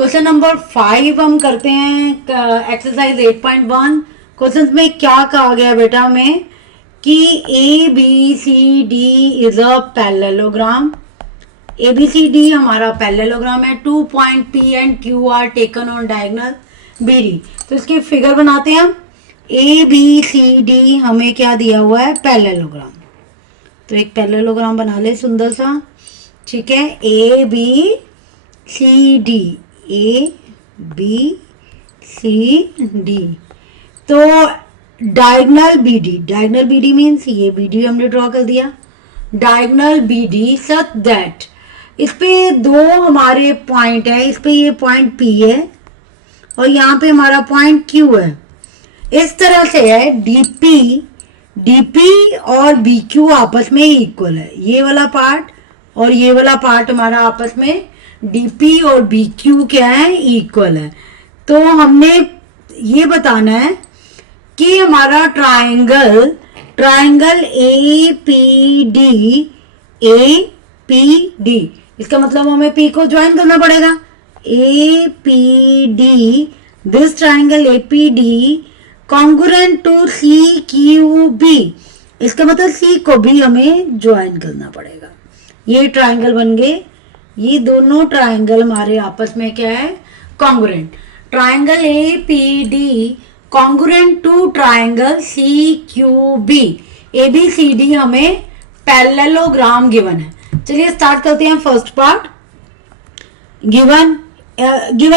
Question number 5 हम करते हैं एक्सरसाइज 8.1। क्वेश्चन में क्या कहा गया बेटा हमें कि A B C D is a parallelogram. A B C D हमारा पैरेललोग्राम है। 2 point P and Q are taken on diagonal B D. तो इसके फिगर बनाते हैं हम। ए बी सी डी हमें क्या दिया हुआ है, पैरेललोग्राम। तो एक पैरेललोग्राम बना ले सुंदर सा, ठीक है। A B C D, A B C D. तो डायगोनल बी डी मीन्स ये बी डी हमने ड्रॉ कर दिया। Diagonal B D such that इस पे दो हमारे पॉइंट है, इस पे ये पॉइंट पी है और यहाँ पे हमारा पॉइंट क्यू है। इस तरह से है डीपी और बी क्यू आपस में इक्वल है। ये वाला पार्ट और ये वाला पार्ट हमारा आपस में डीपी और बी क्यू क्या है, इक्वल है। तो हमने ये बताना है कि हमारा ट्राइंगल ए पी डी, इसका मतलब हमें पी को ज्वाइन करना पड़ेगा। A P D, this triangle A P D congruent to C Q B, इसका मतलब सी को भी हमें ज्वाइन करना पड़ेगा। ये ट्राइंगल बन गए। ये दोनों ट्राइंगल हमारे आपस में क्या है, congruent. Triangle A P D congruent to triangle C Q B. A B C D हमें पैरेललोग्राम गिवन है। चलिए स्टार्ट करते हैं फर्स्ट पार्ट। गिवन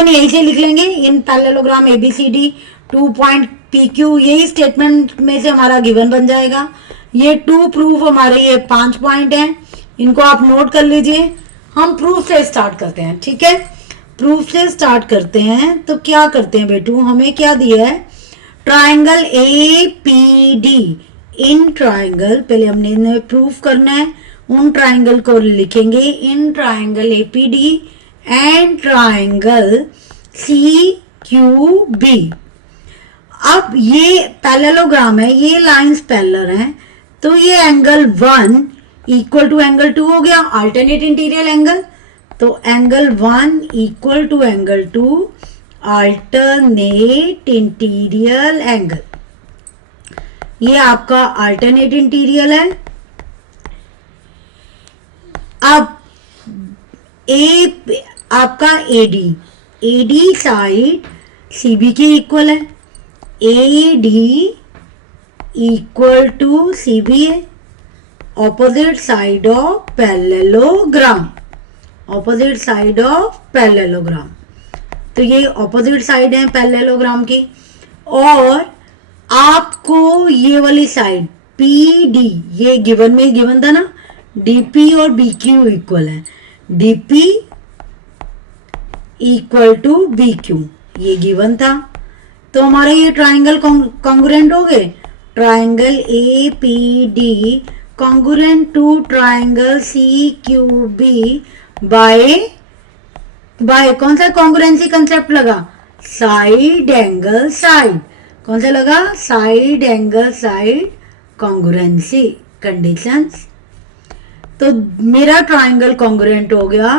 यही से लिख लेंगे, in parallelogram A B C D 2 point P Q, यही स्टेटमेंट में से हमारा गिवन बन जाएगा। ये 2 प्रूफ हमारे ये 5 पॉइंट हैं, इनको आप नोट कर लीजिए। हम प्रूफ से स्टार्ट करते हैं, ठीक है। प्रूफ से स्टार्ट करते हैं तो क्या करते हैं बेटू, हमें क्या दिया है, triangle A P D. In triangle, पहले हमने इन्हें प्रूफ करना है, उन ट्राइंगल को लिखेंगे in triangle A P D and triangle C Q B. अब ये पैरेललोग्राम है, ये लाइंस पैरेलल हैं, तो ये एंगल 1 इक्वल टू एंगल 2 हो गया, अल्टरनेट इंटीरियर एंगल। तो angle 1 equal to angle 2 alternate interior angle. ये आपका अल्टरनेट इंटीरियर है। अब आपका एडी साइड सीबी के इक्वल है। एडी इक्वल टू सीबी है, opposite side of parallelogram. Opposite side of parallelogram, तो ये ऑपोजिट साइड है पैरेललोग्राम की। और आपको ये वाली साइड पी डी, ये गिवन था ना, डीपी और बी क्यू इक्वल है। DP equal to B Q, ये गिवन था। तो हमारे ये ट्राइंगल कॉन्ग्रुएंट हो गए। Triangle A P D congruent to triangle C Q B by कौन सा कॉन्ग्रुएंसी कंसेप्ट लगा, साइड एंगल साइड। कौन सा लगा, side angle side congruency conditions. तो मेरा ट्राइंगल कॉन्ग्रुएंट हो गया।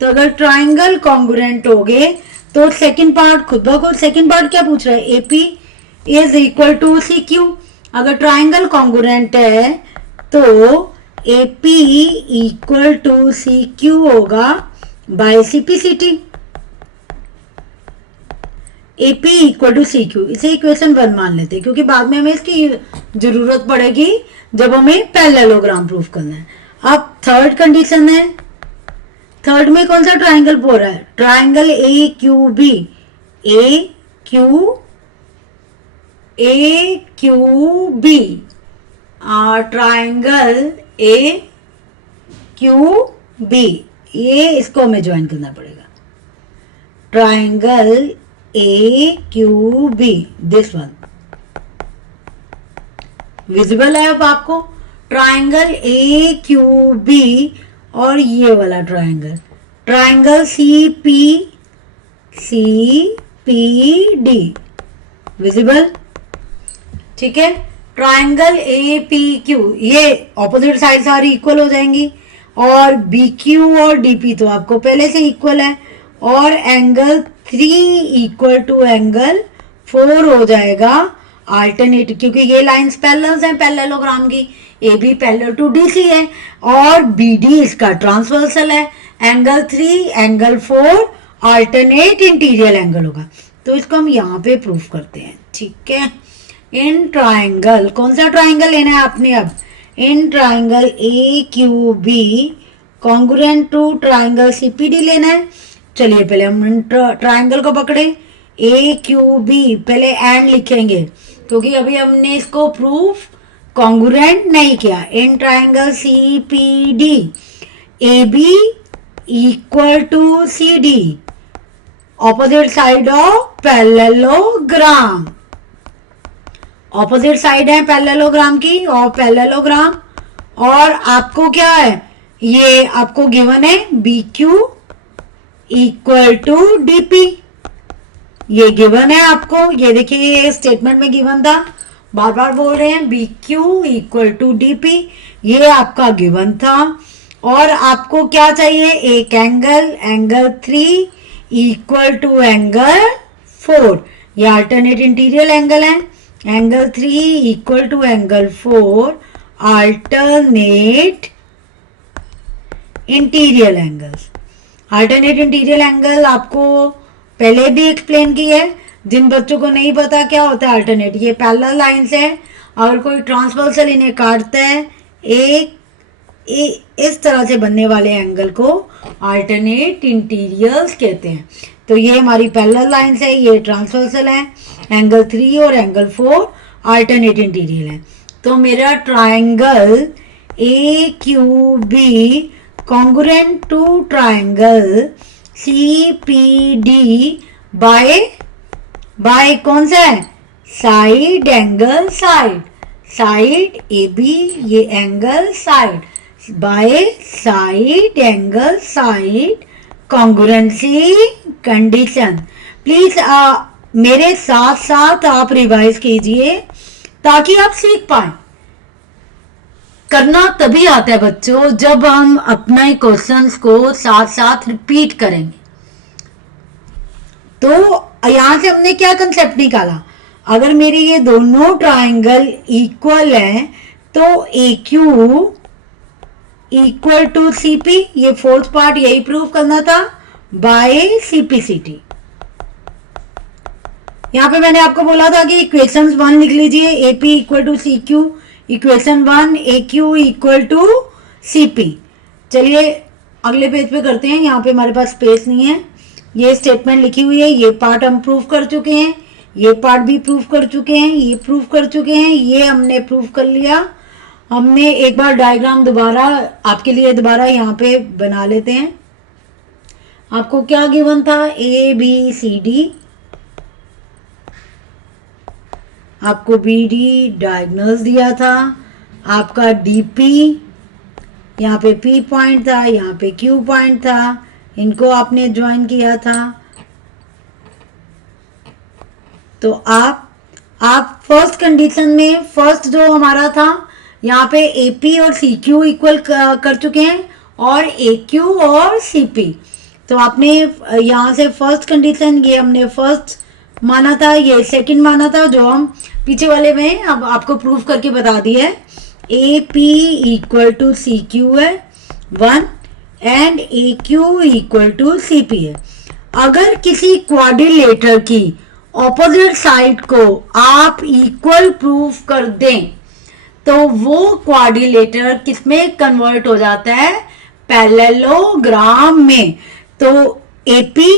तो अगर ट्राइंगल कॉन्ग्रुएंट हो गए तो सेकंड पार्ट खुद ब खुद, सेकंड पार्ट क्या पूछ रहा है, AP is equal to C Q. अगर ट्राइंगल कॉन्ग्रुएंट है तो AP equal to C Q होगा by CPCT. AP equal to C Q, इसे इक्वेशन 1 मान लेते हैं, क्योंकि बाद में हमें इसकी जरूरत पड़ेगी जब हमें पैरेललोग्राम प्रूफ करना है। अब थर्ड कंडीशन है, थर्ड में कौन सा ट्राइंगल बोल रहा है, triangle A Q B. A Q B, triangle A Q B, ये इसको हमें ज्वाइन करना पड़ेगा। Triangle A Q B, this one visible है अब आपको। ट्राइंगल ए क्यू बी और ये वाला triangle C P D visible, ठीक है। ट्राइंगल ए पी क्यू, ये ऑपोजिट साइड सारी इक्वल हो जाएंगी। और बी क्यू और डीपी तो आपको पहले से इक्वल है। और एंगल 3 इक्वल टू एंगल 4 हो जाएगा अल्टरनेटिव, क्योंकि ये लाइंस पैरेलल्स हैं पैरेललोग्राम की। A B parallel to D C है और बी डी इसका ट्रांसवर्सल है। Angle 3 angle 4 alternate interior angle होगा। तो इसको हम यहाँ पे प्रूफ करते हैं, ठीक है। इन ट्राइंगल, कौन सा ट्राइंगल लेना है आपने अब? In triangle A Q B congruent to triangle CPD लेना है। चलिए पहले हम ट्राइंगल को पकड़े, ए क्यू बी, पहले एंड लिखेंगे क्योंकि अभी हमने इसको प्रूफ कॉन्ग्रुएंट नहीं किया। In triangle C P D A B equal to C D, opposite side of parallelogram, opposite side है पैरेललोग्राम की और पैरेललोग्राम। और आपको क्या है, ये आपको गिवन है B Q equal to DP, ये गिवन है आपको। ये देखिए ये स्टेटमेंट में गिवन था, बार बार बोल रहे हैं B Q equal to DP, ये आपका गिवन था। और आपको क्या चाहिए, एक angle, angle 3 equal to angle 4, ये अल्टरनेट इंटीरियर एंगल है। Angle 3 equal to angle 4 alternate interior angles. Alternate interior angle आपको पहले भी एक्सप्लेन की है। जिन बच्चों को नहीं पता क्या होता है अल्टरनेट, ये पैरेलल लाइंस है और कोई ट्रांसवर्सल इन्हें काटता है, एक इस तरह से बनने वाले एंगल को अल्टरनेट इंटीरियर्स कहते हैं। तो ये हमारी पैरेलल लाइंस है, ये ट्रांसवर्सल है। एंगल 3 और एंगल 4 अल्टरनेट इंटीरियर है। तो मेरा triangle A Q B congruent to triangle C P D by कौन सा है, side angle side, side A B, ये angle side, by side angle side congruency condition. Please मेरे साथ साथ आप रिवाइज कीजिए ताकि आप सीख पाए। करना तभी आता है बच्चों जब हम अपने क्वेश्चंस को साथ साथ रिपीट करेंगे। तो यहां से हमने क्या कंसेप्ट निकाला, अगर मेरे ये दोनों ट्राइंगल इक्वल हैं तो ए क्यू इक्वल टू सीपी, ये फोर्थ पार्ट यही प्रूव करना था, बाय सीपीसीटी। यहां पे मैंने आपको बोला था कि इक्वेशन 1 लिख लीजिए, AP equal to C Q, equation 1 A Q equal to CP. चलिए अगले पेज पे करते हैं, यहाँ पे हमारे पास स्पेस नहीं है। ये स्टेटमेंट लिखी हुई है, ये पार्ट हम प्रूव कर चुके हैं, ये पार्ट भी प्रूव कर चुके हैं, ये प्रूव कर चुके हैं, ये हमने प्रूव कर लिया। हमने एक बार डायग्राम दोबारा आपके लिए दोबारा यहाँ पे बना लेते हैं। आपको क्या गिवन था, ए बी सी डी, आपको बी डी डायगोनल्स दिया था, आपका डीपी, यहाँ पे पी पॉइंट था, यहाँ पे क्यू पॉइंट था, इनको आपने ज्वाइन किया था। तो आप फर्स्ट कंडीशन में फर्स्ट जो हमारा था यहाँ पे एपी और सी क्यू इक्वल कर चुके हैं और ए क्यू और सीपी। तो आपने यहाँ से फर्स्ट कंडीशन ये हमने फर्स्ट माना था, ये सेकंड माना था, जो हम पीछे वाले में अब आपको प्रूफ करके बता दिया है। A P equal to C Q है 1 and A Q equal to C P है। अगर किसी क्वाड्रिलेटर की ऑपोजिट साइड को आप इक्वल प्रूफ कर दें तो वो क्वाड्रिलेटर किसमें कन्वर्ट हो जाता है, पैरेललोग्राम में। तो AP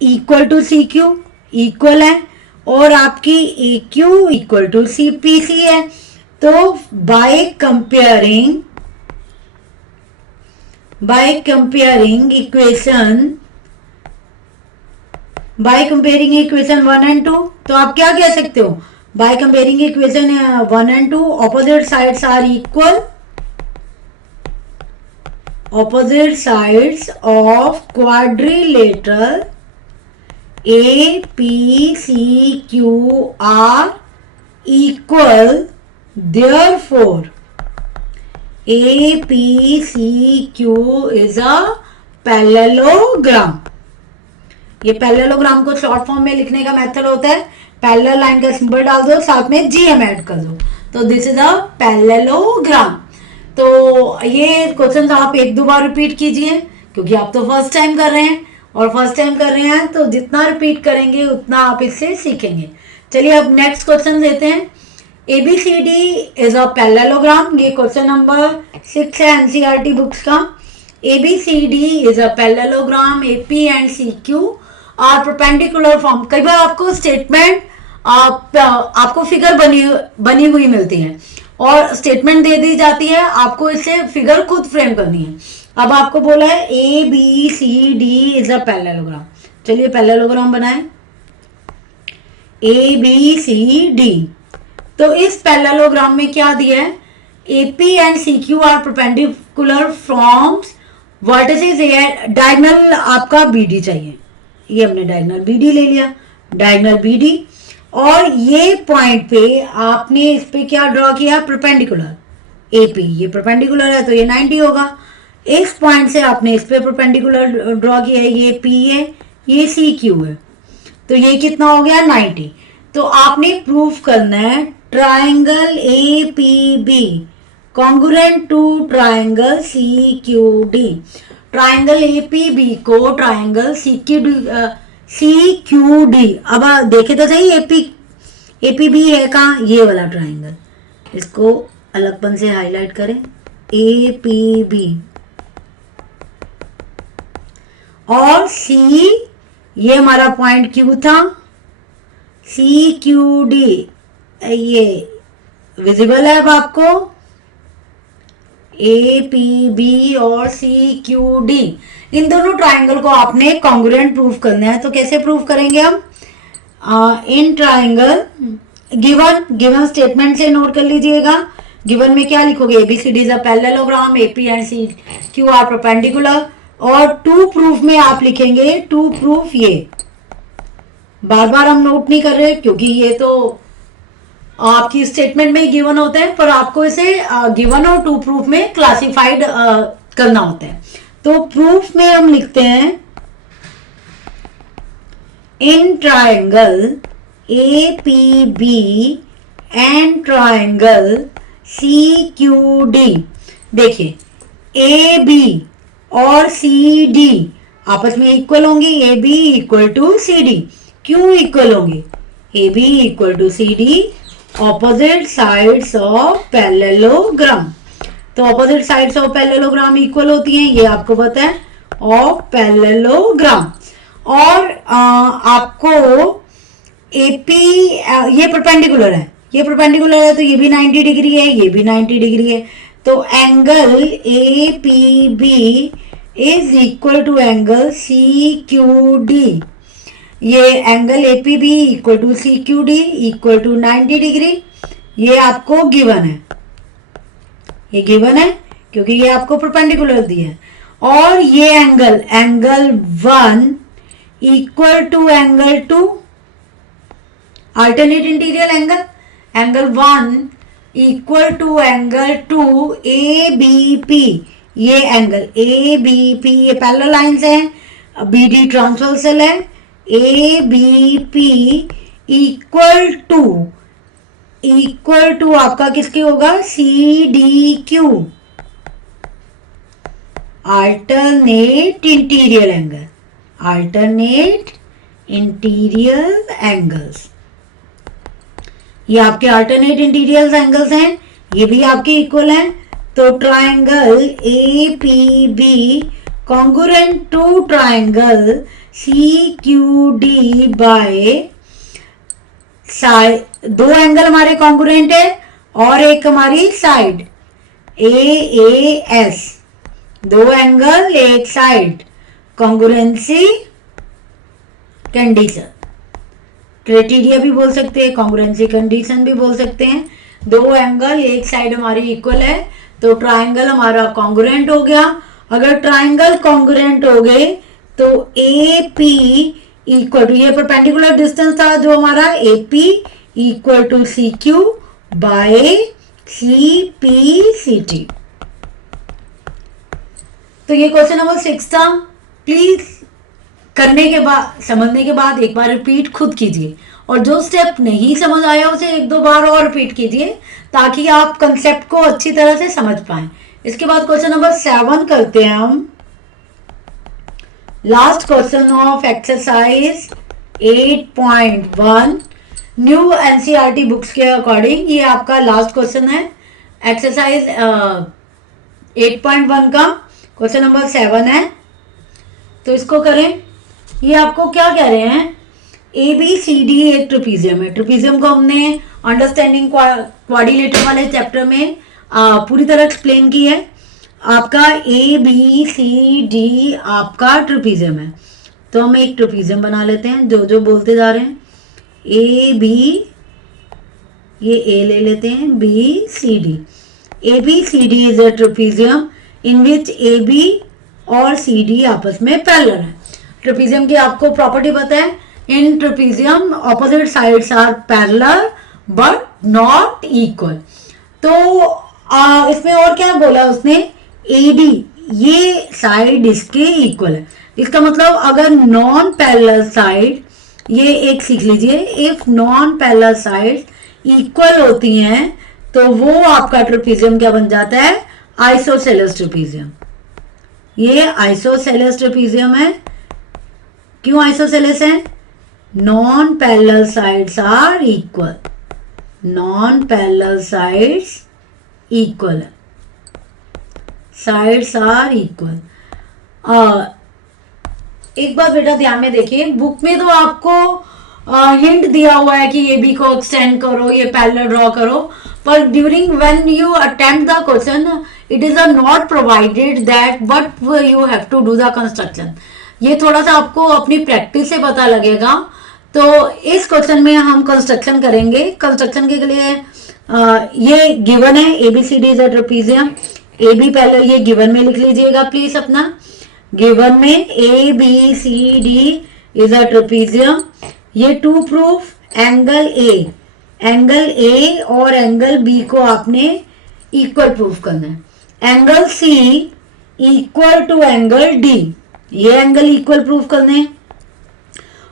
equal to C Q equal है और आपकी A Q equal to C P C है। तो बाय कंपेयरिंग इक्वेशन 1 एंड 2, तो आप क्या कह सकते हो, by comparing equation 1 and 2 opposite sides are equal, opposite sides of quadrilateral APCQ are equal, therefore APCQ is a parallelogram. ये parallelogram को शॉर्ट फॉर्म में लिखने का मेथड होता है, पैरेलल लाइन का सिंबल डाल दो, साथ में जीएम ऐड कर दो, तो दिस इज अ पैरेललोग्राम। तो ये क्वेश्चन आप एक दो बार रिपीट कीजिए, क्योंकि आप तो फर्स्ट टाइम कर रहे हैं, और फर्स्ट टाइम कर रहे हैं तो जितना रिपीट करेंगे उतना आप इससे सीखेंगे। चलिए अब नेक्स्ट क्वेश्चन देते हैं। ABCD इज अ पैरेललोग्राम, ये क्वेश्चन नंबर 6 है एनसीईआरटी बुक्स का। ABCD is a parallelogram, AP and CQ are perpendicular form। कई बार आपको स्टेटमेंट आपको फिगर बनी हुई मिलती है और स्टेटमेंट दे दी जाती है, आपको इससे फिगर खुद फ्रेम करनी है। अब आपको बोला है ABCD is a parallelogram, चलिए पैरेललोग्राम बनाएं। ABCD, तो इस पैरेललोग्राम में क्या दिया है, AP and CQ are perpendicular forms, vertices है, डायगोनल आपका BD चाहिए, ये हमने डायगोनल BD ले लिया, डायगोनल BD, और ये पॉइंट पे आपने इस पे क्या ड्रॉ किया, परपेंडिकुलर AP, ये परपेंडिकुलर है तो ये 90 होगा। इस पॉइंट से आपने इस पे परपेंडिकुलर ड्रॉ किया है, ये P है, ये CQ है, तो ये कितना हो गया 90। तो आपने प्रूफ करना है triangle APB congruent to triangle CQD। Triangle APB को ट्राइंगल CQD, अब देखे तो सही, APB है कहाँ, ये वाला ट्राइंगल, इसको अलगपन से हाईलाइट करें, APB, और C ये हमारा पॉइंट Q था, CQD ये विजिबल है अब आपको, APB और CQD, इन दोनों ट्राइंगल को आपने कॉन्ग्रुएंट प्रूफ करना है। तो कैसे प्रूफ करेंगे हम, इन ट्राइंगल गिवन स्टेटमेंट से नोट कर लीजिएगा। गिवन में क्या लिखोगे, ABCD is a parallelogram, AP and CQ are perpendicular, और टू प्रूफ में आप लिखेंगे टू प्रूफ, ये बार बार हम नोट नहीं कर रहे क्योंकि ये तो आपकी स्टेटमेंट में ही गिवन होते हैं, पर आपको इसे गिवन और टू प्रूफ में क्लासिफाइड करना होता है। तो प्रूफ में हम लिखते हैं in triangle APB and triangle CQD। देखिए AB और CD आपस में इक्वल होंगे, AB इक्वल टू CD, क्यों इक्वल होंगे, AB equal to CD, opposite sides of parallelogram. तो opposite sides of parallelogram equal होती हैं, ये आपको पता है, ऑफ पैरेललोग्राम। और आपको AP ये परपेंडिकुलर है, ये परपेंडिकुलर है तो ये भी 90 डिग्री है, ये भी 90 डिग्री है, तो angle APB is equal to angle CQD। ये angle APB equal to CQD equal to 90 degree, ये आपको गिवन है, ये गिवन है क्योंकि ये आपको परपेंडिकुलर दिया है। और ये angle 1 equal to angle 2, alternate interior angle 1 equal to angle 2 ABP। ये एंगल ABP ये पैरेलल लाइंस हैं, BD ट्रांसवर्सल है, ABP इक्वल टू आपका किसके होगा, CDQ, alternate interior angle, alternate interior angles, ये आपके अल्टरनेट इंटीरियर एंगल्स हैं, ये भी आपके इक्वल हैं। तो triangle APB congruent to triangle CQD by side, दो एंगल हमारे कॉन्ग्रुएंट है और एक हमारी साइड AAS, दो एंगल एक साइड, कॉन्ग्रुएंसी कंडीशन, क्राइटेरिया भी बोल सकते हैं, कॉन्ग्रुएंसी कंडीशन भी बोल सकते हैं। दो एंगल एक साइड हमारी इक्वल है तो ट्राइंगल हमारा कॉन्ग्रुएंट हो गया। अगर ट्राइंगल कॉन्ग्रुएंट हो गए तो AP इक्वल टू, ये परपेंडिकुलर डिस्टेंस था जो हमारा, AP equal to CQ by CPCT। तो ये क्वेश्चन नंबर 6 था। प्लीज करने के बाद, समझने के बाद एक बार रिपीट खुद कीजिए, और जो स्टेप नहीं समझ आया उसे एक दो बार और रिपीट कीजिए ताकि आप कंसेप्ट को अच्छी तरह से समझ पाएं। इसके बाद क्वेश्चन नंबर 7 करते हैं हम। Last question of exercise 8.1 new NCERT books के अकॉर्डिंग ये आपका लास्ट क्वेश्चन है। एक्सरसाइज 8.1 का क्वेश्चन नंबर 7 है, तो इसको करें। ये आपको क्या कह रहे हैं, ए बी सी डी एक ट्रेपीजियम है। ट्रेपीजियम को हमने अंडरस्टैंडिंग क्वाड्रिलेटरल वाले चैप्टर में पूरी तरह एक्सप्लेन की है। आपका ए बी सी डी आपका ट्रेपीजियम है, तो हम एक ट्रेपीजियम बना लेते हैं। जो जो बोलते जा रहे हैं, ए बी, ये ए ले लेते हैं, B C D. A B C D is a trapezium in which A B और सी डी आपस में पैरेलल है। ट्रेपीजियम की आपको प्रॉपर्टी पता है, in trapezium opposite sides are parallel but not equal. तो इसमें और क्या बोला उसने, ए डी ये साइड इसके इक्वल है। इसका मतलब अगर नॉन पैरेलल साइड, ये एक सीख लीजिए, if non parallel side equal होती हैं तो वो आपका ट्रेपीजियम क्या बन जाता है, आइसोसेलेस ट्रेपीजियम। ये आइसोसेलेस ट्रेपीजियम है। क्यों आइसोसेलेस है, non parallel sides are equal, non parallel sides equal, sides are equal. एक बार बेटा ध्यान में देखिए, बुक में तो आपको हिंट दिया हुआ है कि ये बी को एक्सटेंड करो, ये पैरेलल ड्रॉ करो, पर during when you attempt the question it is not provided that but you have to do the construction. ये थोड़ा सा आपको अपनी प्रैक्टिस से पता लगेगा। तो इस क्वेश्चन में हम कंस्ट्रक्शन करेंगे। कंस्ट्रक्शन के लिए ये गिवन है, A B C D is a trapezium. A B पहले ये गिवन में लिख लीजिएगा प्लीज अपना, गिवन में A B C D is a trapezium. ये टू प्रूफ एंगल ए और एंगल बी को आपने इक्वल प्रूफ करना है। Angle C equal to angle D, ये एंगल इक्वल प्रूफ करने हैं।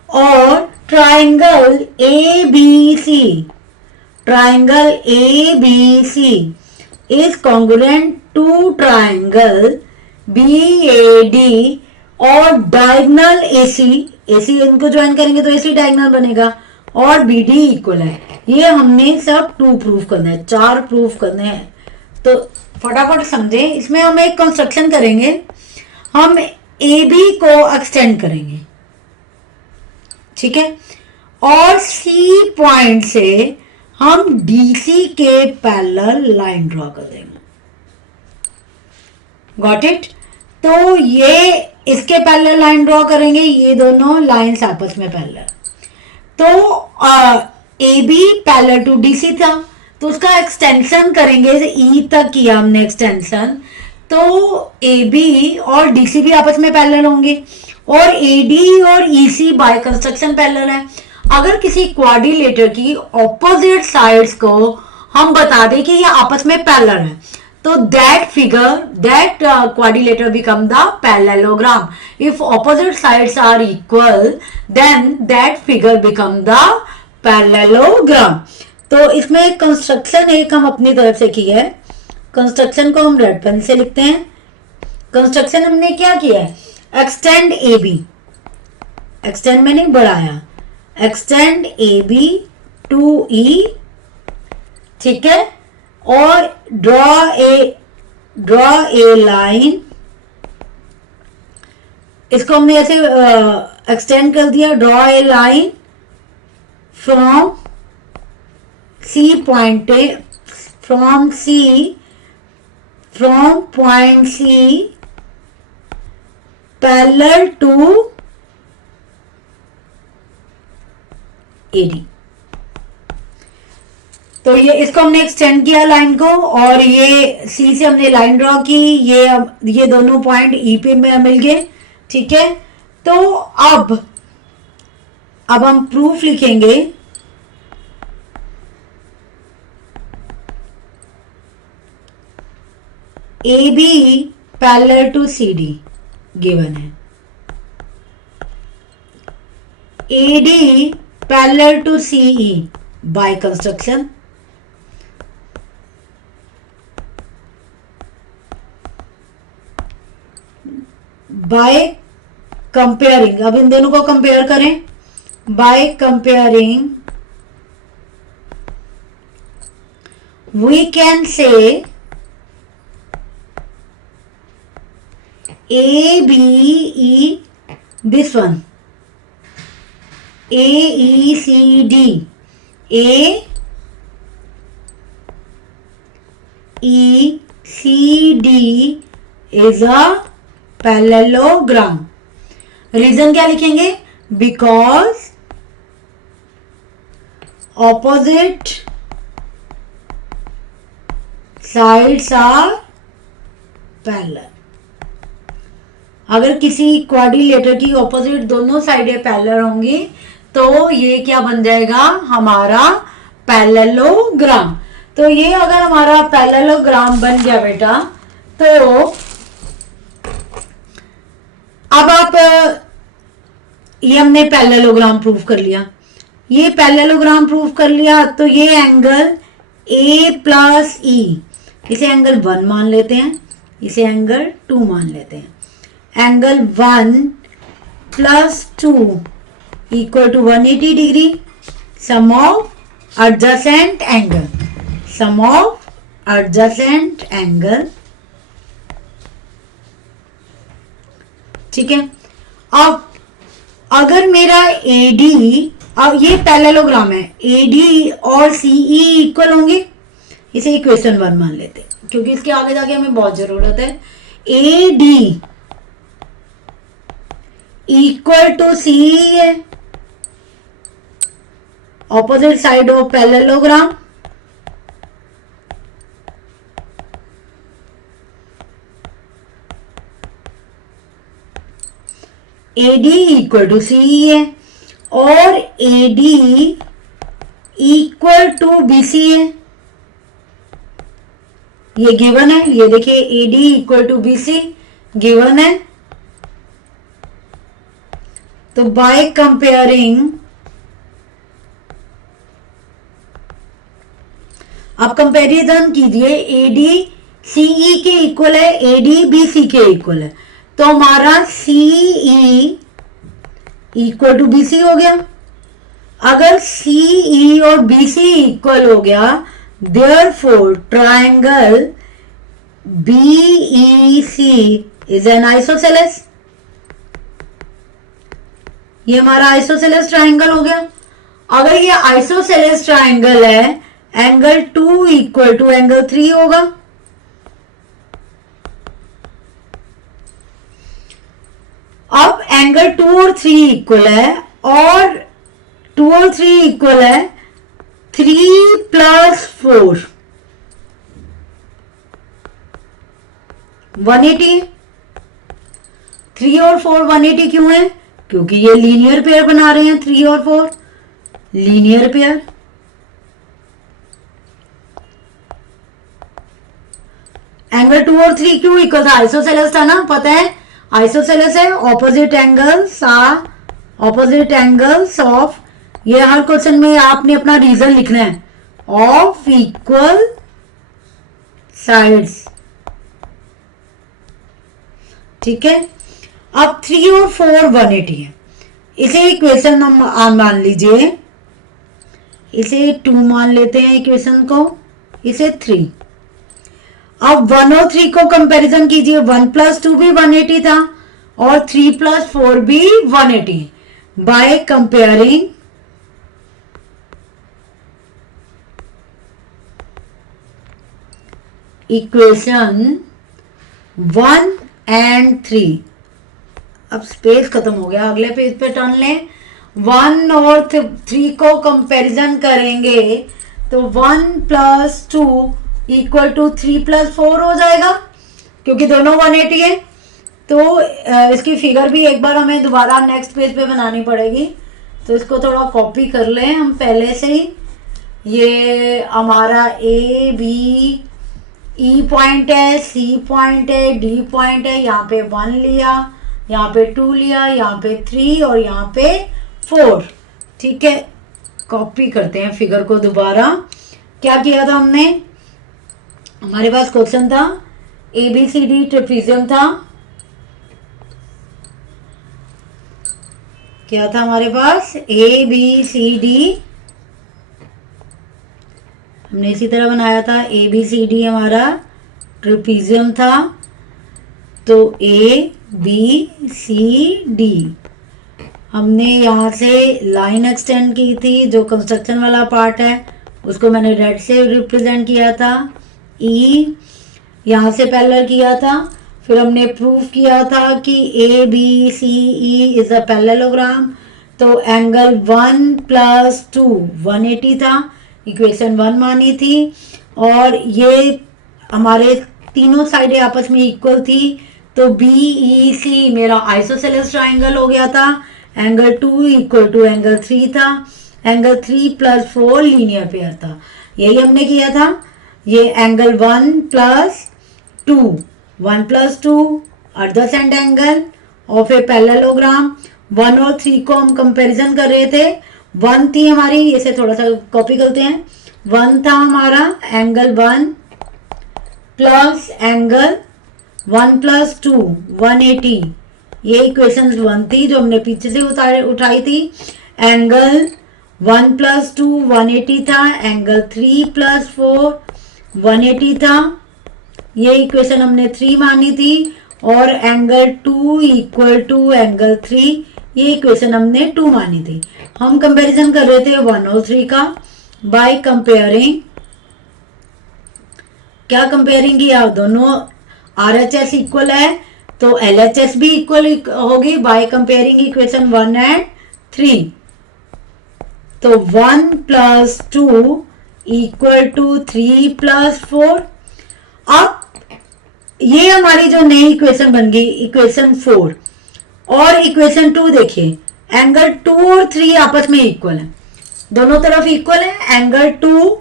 और triangle A B C, triangle A B C is congruent to triangle B A D और डायगोनल एसी, एसी इनको ज्वाइन करेंगे तो एसी डायगोनल बनेगा, और बी डी इक्वल है। ये हमने सब 2 प्रूफ करना है, 4 प्रूफ करने हैं। तो फटाफट समझे, इसमें हम एक कंस्ट्रक्शन करेंगे। हम ए बी को एक्सटेंड करेंगे, ठीक है, और सी पॉइंट से हम डीसी के पैरेलल लाइन ड्रॉ कर देंगे। Got it. तो ये इसके पैरेलल लाइन ड्रॉ करेंगे, ये दोनों लाइंस आपस में पैरेलल। तो A B parallel to DC था, तो उसका एक्सटेंशन करेंगे, ई तक किया हमने एक्सटेंशन, तो ए बी और डीसी भी आपस में पैरेलल होंगे, और ए डी और ईसी बाय कंस्ट्रक्शन पैरेलल है। अगर किसी क्वाड्रिलेटर की ऑपोजिट साइड्स को हम बता दें कि ये आपस में पैरेलल है, तो that figure, that quadrilateral become the parallelogram. If opposite sides are equal, then that figure become the parallelogram. तो इसमें कंस्ट्रक्शन एक हम अपनी तरफ से की है। कंस्ट्रक्शन को हम रेड पेन से लिखते हैं। कंस्ट्रक्शन हमने क्या किया है, एक्सटेंड ए बी, एक्सटेंड मैंने बढ़ाया, एक्सटेंड ए बी टू ई, ठीक है, और ड्रॉ ए लाइन, इसको हमने ऐसे एक्सटेंड कर दिया, draw a line from C point, from point C parallel to A D. तो ये इसको हमने एक्सटेंड किया लाइन को, और ये सी से हमने लाइन ड्रॉ की, ये दोनों पॉइंट ई पे में मिल गए, ठीक है। तो अब हम प्रूफ लिखेंगे। A B parallel to C D given है, AD parallel to CE by construction. By comparing, अब इन दोनों को कंपेयर करें. By comparing we can say ABE, this one AECD, AECD is a parallelogram. Reason क्या लिखेंगे? Because opposite sides are parallel. अगर किसी क्वाड्रिलेटर की ऑपोजिट दोनों साइडें पैरेलल होंगी तो ये क्या बन जाएगा? हमारा पैरेललोग्राम. तो ये अगर हमारा पैरेललोग्राम बन गया बेटा, तो अब आप ये हमने पैरेललोग्राम प्रूफ कर लिया. ये पैरेललोग्राम प्रूफ कर लिया तो ये एंगल A प्लस E, इसे एंगल 1 मान लेते हैं, इसे एंगल 2 मान लेते हैं. Angle 1 plus 2 equal to 180 degree. Sum of adjacent angle, sum of adjacent angle. ठीक है. अब अगर मेरा AD, अब ये पैरेललोग्राम है, AD और CE इक्वल होंगे, इसे इक्वेशन 1 मान लेते हैं क्योंकि इसके आगे जाके हमें बहुत जरूरत है. AD इक्वल टू CE है, opposite side of parallelogram. AD equal to CE है और AD इक्वल टू BC है. ये गिवन है, ये देखिए AD equal to BC given है. तो बाय कंपेयरिंग, आप कंपैरिजन कीजिए. AD CE के इक्वल है, AD BC के इक्वल है, तो हमारा CE इक्वल टू BC हो गया. अगर CE और BC इक्वल हो गया, therefore triangle BEC is an isosceles. ये हमारा आइसोसेलेस ट्रायंगल हो गया. अगर ये आइसोसेलेस ट्रायंगल है, एंगल 2 इक्वल टू एंगल 3 होगा. अब एंगल 2 और 3 इक्वल है और 2 और 3 इक्वल है 3 प्लस 4 180. 3 और 4 180 क्यों है? क्योंकि ये लीनियर पेयर बना रहे हैं. 3 और 4 लीनियर पेयर. एंगल 2 और 3 क्यों इक्वल था? आइसोसेलेस था ना, पता है आइसोसेलेस है. Opposite angles are opposite angles of, ये हर क्वेश्चन में आपने अपना रीजन लिखना है, ऑफ इक्वल साइड्स. ठीक है. अब 3 और 4 180 है, इसे इक्वेशन हम मान लीजिए, इसे 2 मान लेते हैं इक्वेशन को, इसे 3. अब 1 और 3 को कंपैरिजन कीजिए. 1 प्लस 2 भी 180 था और 3 प्लस 4 भी 180. Bye comparing equation 1 and 3. अब स्पेस खत्म हो गया, अगले पेज पे टर्न लें. 1 और 3 को कंपैरिजन करेंगे तो 1 प्लस 2 इक्वल टू 3 प्लस 4 हो जाएगा क्योंकि दोनों 180 है. तो इसकी फिगर भी एक बार हमें दोबारा नेक्स्ट पेज पे बनानी पड़ेगी, तो इसको थोड़ा कॉपी कर लें हम पहले से ही. ये हमारा E पॉइंट है, C पॉइंट है, D पॉइंट है. यहाँ पे 1 लिया, यहाँ पे 2 लिया, यहाँ पे 3 और यहाँ पे 4। ठीक है, कॉपी करते हैं फिगर को दोबारा। क्या किया था हमने, हमारे पास क्वेश्चन था ABCD ट्रेपीजियम था। क्या था हमारे पास, ABCD, हमने इसी तरह बनाया था। ABCD हमारा ट्रेपीजियम था। तो ABCD हमने यहाँ से लाइन एक्सटेंड की थी, जो कंस्ट्रक्शन वाला पार्ट है उसको मैंने रेड से रिप्रेजेंट किया था। E यहाँ से पैरेलल किया था। फिर हमने प्रूफ किया था कि ABCE इज अ पैरेललोग्राम। तो एंगल 1 + 2 180 था, इक्वेशन 1 मानी थी। और ये हमारे तीनों साइडें आपस में इक्वल थी, तो BEC मेरा आइसोसेलेस ट्राइंगल हो गया था। एंगल 2 = एंगल 3 था। एंगल 3 + 4 लीनियर पेयर था। यही हमने किया था। ये एंगल 1 + 2 1 + 2 एडजेसेंट एंगल और फिर पैरेललोग्राम। 1 और 3 को हम कंपैरिजन कर रहे थे। 1 थी हमारी, इसे थोड़ा सा कॉपी करते हैं। 1 था हमारा एंगल 1 प्लस एंगल 1 + 2 180। ये इक्वेशन 1 थी जो हमने पीछे से उठाई थी। एंगल 1 + 2 180 था। एंगल 3 + 4 180 था। ये इक्वेशन हमने 3 मानी थी। और एंगल 2 = एंगल 3, ये इक्वेशन हमने 2 मानी थी। हम कंपैरिजन कर रहे थे 1 और 3 का बाय कंपेयरिंग। क्या कंपेयरिंग किया, दोनों RHS इक्वल है तो LHS भी इक्वल होगी बाय कंपेयरिंग इक्वेशन 1 एंड 3। तो 1 + 2 = 3 + 4। अब ये हमारी जो नई इक्वेशन बन गई, इक्वेशन 4 और इक्वेशन 2 देखिए, एंगल 2 और 3 आपस में इक्वल है, दोनों तरफ इक्वल है। Angle 2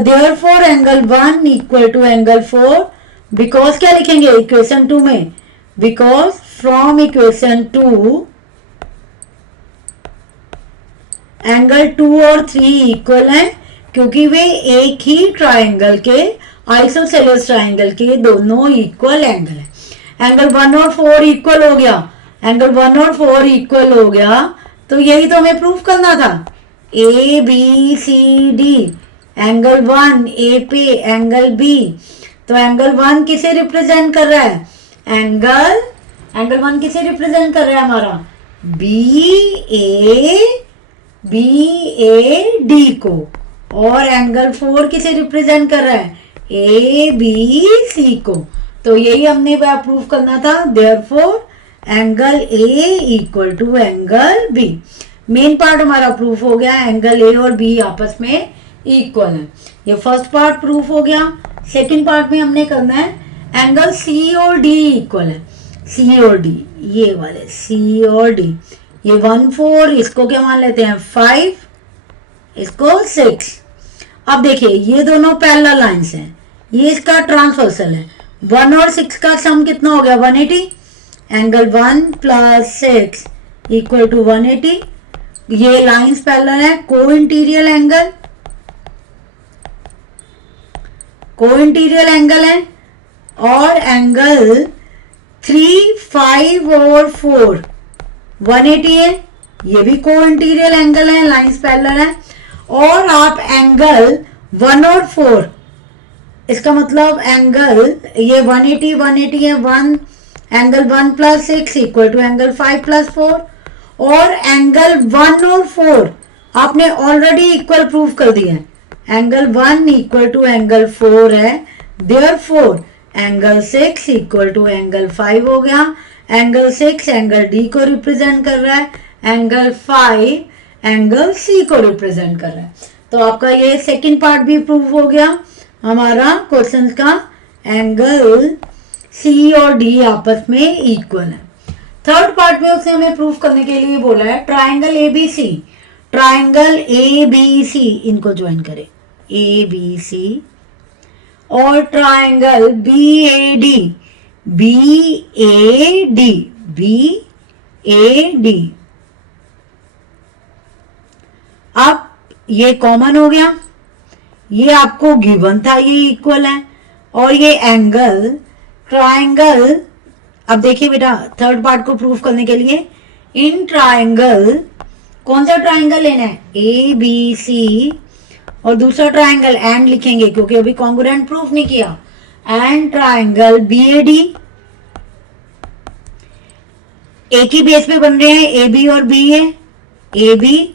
therefore angle 1 = angle 4। Because क्या लिखेंगे इक्वेशन 2 में, बिकॉज फ्रॉम इक्वेशन 2 एंगल 2 और 3 इक्वल हैं, क्योंकि वे एक ही ट्राइंगल के, आइसोसेलेस ट्राइंगल के दोनों इक्वल एंगल है। एंगल 1 और 4 इक्वल हो गया, एंगल 1 और 4 इक्वल हो गया, तो यही तो हमें प्रूफ करना था। ABCD एंगल 1 A पे एंगल B, तो एंगल 1 किसे रिप्रेजेंट कर रहा है, एंगल 1 किसे रिप्रेजेंट कर रहा है हमारा, BAD को। और एंगल 4 किसे रिप्रेजेंट कर रहा है, ABC को। तो यही हमने प्रूफ करना था। Therefore angle A = angle B। Main part हमारा प्रूफ हो गया, एंगल A और B आपस में इक्वल है। ये फर्स्ट पार्ट प्रूफ हो गया। सेकंड पार्ट में हमने करना है एंगल C और D इक्वल है। C और D, ये वाले C और D, ये 1 4, इसको क्या मान लेते हैं 5, इसको 6। अब देखिए ये दोनों पैरेलल लाइंस हैं, ये इसका ट्रांसवर्सल है। 1 और 6 का सम कितना हो गया 180। एंगल 1 + 6 = 180। ये लाइंस पैरेलल है, को इंटीरियर एंगल है। और एंगल 3 5 और 4 180 है, ये भी को इंटीरियर एंगल है, लाइंस पैरेलल है। और आप एंगल 1 और 4, इसका मतलब एंगल ये 180 है, 1 एंगल 1 + 6 = एंगल 5 + 4। और एंगल 1 और 4 आपने ऑलरेडी इक्वल प्रूफ कर दिया है। एंगल 1 = एंगल 4 है, देयरफॉर एंगल 6 = एंगल 5 हो गया। एंगल 6 एंगल D को रिप्रेजेंट कर रहा है, एंगल 5 एंगल C को रिप्रेजेंट कर रहा है। तो आपका ये सेकंड पार्ट भी प्रूव हो गया हमारा क्वेश्चन का, एंगल C और D आपस में इक्वल है। थर्ड पार्ट में उसने हमें प्रूफ करने के लिए बोला है ट्राइंगल ABC, इनको ज्वाइन करें ABC, और ट्राइंगल BAD, अब ये कॉमन हो गया, ये आपको गिवन था, ये इक्वल है, और ये एंगल ट्राइंगल। अब देखिए बेटा थर्ड पार्ट को प्रूफ करने के लिए इन ट्राइंगल, कौन सा ट्राइंगल लेना है, ए बी सी, और दूसरा ट्राइंगल एंड लिखेंगे क्योंकि अभी कॉन्ग्रुएंट प्रूफ नहीं किया, and triangle B A D, एक ही बेस पे बन रहे हैं ए बी और B A B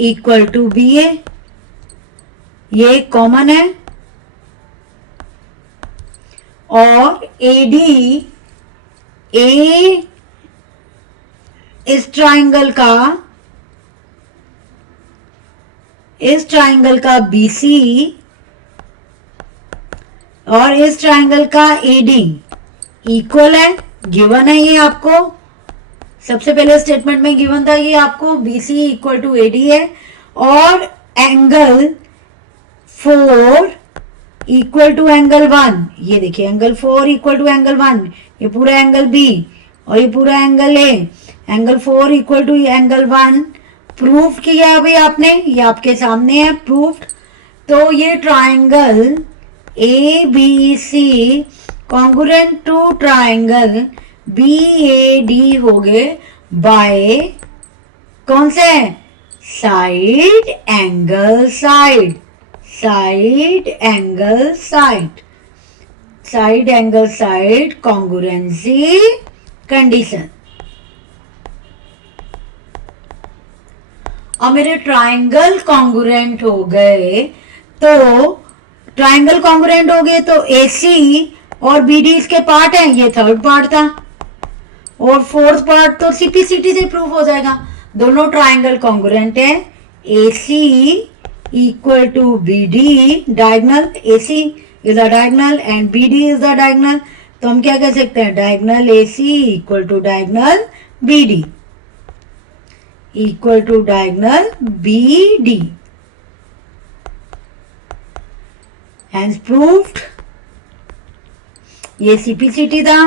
equal to B A, ये कॉमन है, और ए डी, ए इस ट्राइंगल का BC और इस ट्राइंगल का AD इक्वल है, गिवन है ये आपको, सबसे पहले स्टेटमेंट में गिवन था ये आपको, BC इक्वल टू AD है, और एंगल 4 इक्वल टू एंगल 1, ये देखिए एंगल 4 इक्वल टू एंगल 1, ये पूरा एंगल B और ये पूरा angle A, angle 4 equal to angle 1 proof किया अभी आपने, ये आपके सामने है प्रूफ। तो ये triangle A B C congruent to triangle B A D हो गए बाय कौन से, side angle side, side angle side, side angle side congruency condition. और मेरे ट्राइंगल कॉन्ग्रुएंट हो गए, तो ट्राइंगल कॉन्ग्रुएंट हो गए तो AC और BD इसके पार्ट हैं, ये थर्ड पार्ट था, और फोर्थ पार्ट तो CPCT से प्रूफ हो जाएगा, दोनों ट्राइंगल कॉन्ग्रुएंट है, AC equal to BD diagonal, AC is a diagonal and BD is a diagonal, तो हम क्या कह सकते हैं, diagonal AC equal to diagonal BD equal to diagonal BD, hence proved. ये CPCT था।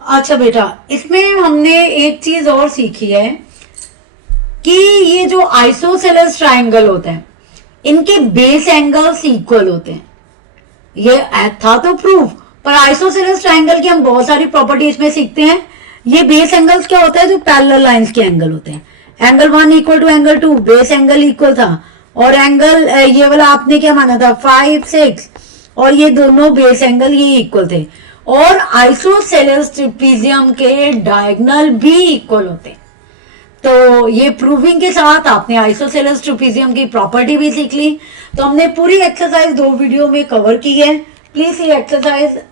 अच्छा बेटा इसमें हमने एक चीज और सीखी है कि ये जो आइसोसेलेस ट्राइंगल होते हैं इनके बेस एंगल्स इक्वल होते हैं, ये था तो प्रूफ, पर आइसोसेलेस ट्राइंगल की हम बहुत सारी प्रॉपर्टी इसमें सीखते हैं। ये बेस एंगल्स क्या होता है, जो पैरेलल लाइंस के एंगल होते हैं, angle 1 equal to angle 2, base angle equal था, और एंगल ये वाला आपने क्या माना था 5 6, और ये दोनों बेस एंगल ये इक्वल थे, और आइसोसेलेस ट्रेपेजियम के डायगोनल भी इक्वल होते हैं। तो ये प्रूविंग के साथ आपने आइसोसेलेस ट्रेपेजियम की प्रॉपर्टी भी सीख ली। तो हमने पूरी एक्सरसाइज 2 वीडियो में कवर की है। प्लीज ये एक्सरसाइज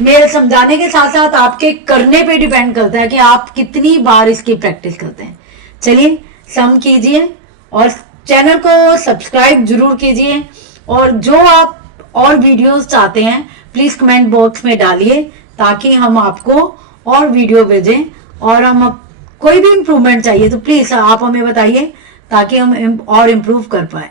मेरे समझाने के साथ साथ आपके करने पे डिपेंड करता है कि आप कितनी बार इसकी प्रैक्टिस करते हैं। चलिए सम कीजिए और चैनल को सब्सक्राइब जरूर कीजिए, और जो आप और वीडियोस चाहते हैं प्लीज कमेंट बॉक्स में डालिए ताकि हम आपको और वीडियो भेजें, और हम कोई भी इंप्रूवमेंट चाहिए तो प्लीज आप हमें बताइए ताकि हम और इम्प्रूव कर पाए।